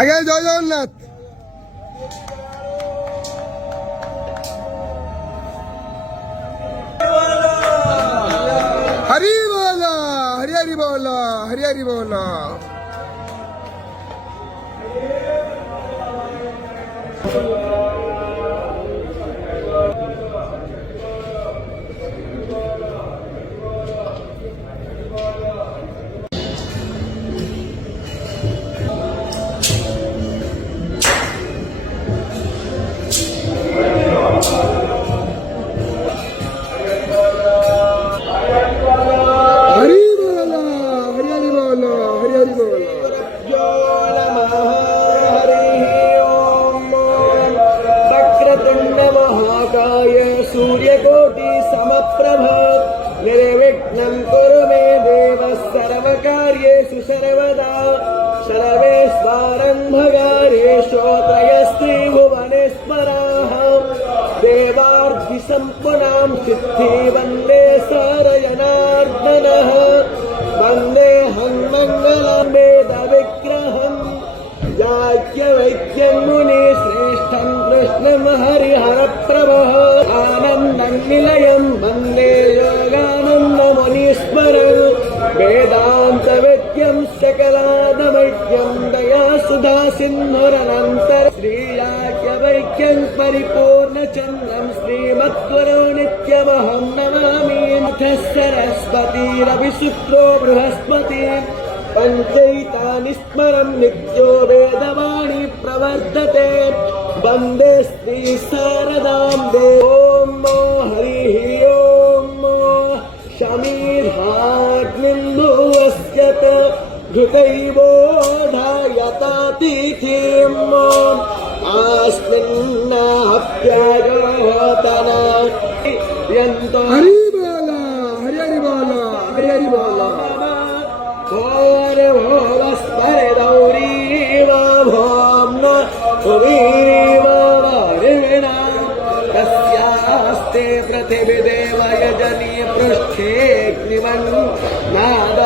আগে জয় জগন্নাথ। হরি বল, হরি হরি বল, হরি হরি বল। सूर्यकोटि समप्रभ निर्विघ्नं कुरु मे देव सर्वकार्येषु सर्वदा सर्वेष्वारम्भकार्येषु त्रयस्त्रिभुवनेश्वराः देवार्धिसम्पन्नां सिद्धि वन्दे सारजनार्दनः वन्देऽहं मङ्गलं वेदविग्रहं याज्ञवल्क्यं मुनिश्रेष्ठं कृष्णं हरिहरप्रभः आनन्दं निलयं वन्दे योगानन्दमुनीश्वरं वेदान्तविद्यं सकलादमैक्यं दयासुधा सिन्धुरनन्तर श्रीयाज्ञवल्क्यं परिपूर्णचन्द्रं श्रीमद्गुरो नित्यमहं नमामि अथ सरस्वतीरविशुक्रो बृहस्पति पञ्चैतानि स्मरं नित्यो वेदवाणी प्रवर्तते वन्दे श्री शारदां देवो हरिः ॐ शमीर्हाग्निन्दुवस्यत घृतैवोधायतातिथिम् आस्मिन्नाप्यगोतना यन्तो हरि बोल, हरि हरि बोल, हरि हरि बोल। तस्यास्ते पृथिवीदेव यजनीय पृष्ठे नाद